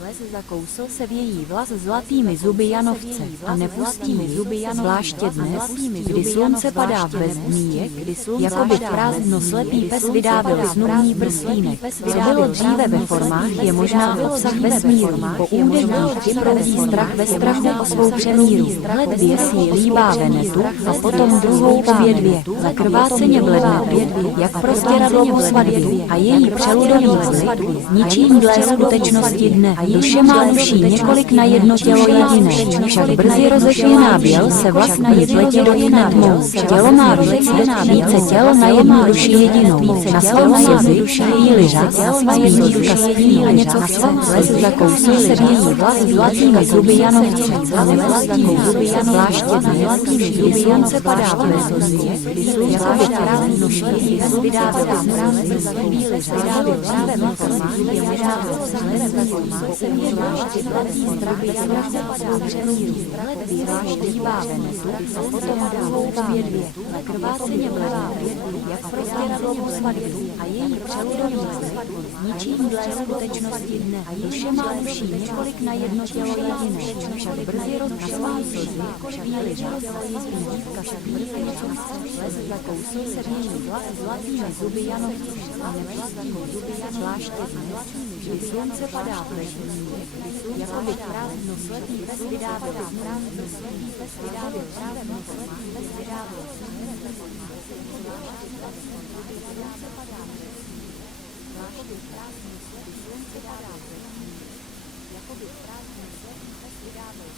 Les zakousl se v její vlas zlatými zuby janovce a nepustí ji, zvláště dnes, kdy slunce padá v bezdmíje, jako by prázdno slepý pes vydávil snubný prstýnek. Co bylo dříve ve formách, je možná obsah vesmíru. Po údržbích ti proudí strach ve strachu o svou přemíru. Hled běsí líbá Venetu a potom druhou obě dvě. Zakrváceně bledne jak prostěradlo po svatbě a její přeludový zvyk ničí dle skutečnosti dne. Duše má duší několik na jedno tělo jediné, však brzy rozešvěná běl se vlak na pleti dohne tmou. Tělo má více těl na jednu duši jedinou. Na svém sobě duše její ližas a svá jednu duša svědí a něco chce. Les zakousí se v její vlas zlatými zuby janovce a nevlastní zuby zvláště zlatými zuby Janové padá v bezdmíje, kdy slunce prázdno šlejí pes vydávil snubný prstýnek. Právě v formách je možná obsah vesmíru. Zvláště zlatý strach ve strachu o svou přemíru. Hled běsí líbá Venetu a potom druhou obě dvě. Zakrváceně bledá jak prostěradlo po svatbě a její přeludový zvyk ničí dle skutečnosti dne. Duše má duší několik na jedno tělo jediné, však brzy rozešvěná chvíli čas dívka však brzy něco chce. Les zakousí se v její vlas zlatými zuby janovce a nevlastní zuby zvláště dnes, kdy slunce padá v bezdmíje, jako by prázdno slepý pes vydávil prázdno slepý pes vydávil prázdno slepý pes vydávil. Zvláště prázdno slepý slunce padá v bezdmíje, jako by prázdno slepý pes vydávil.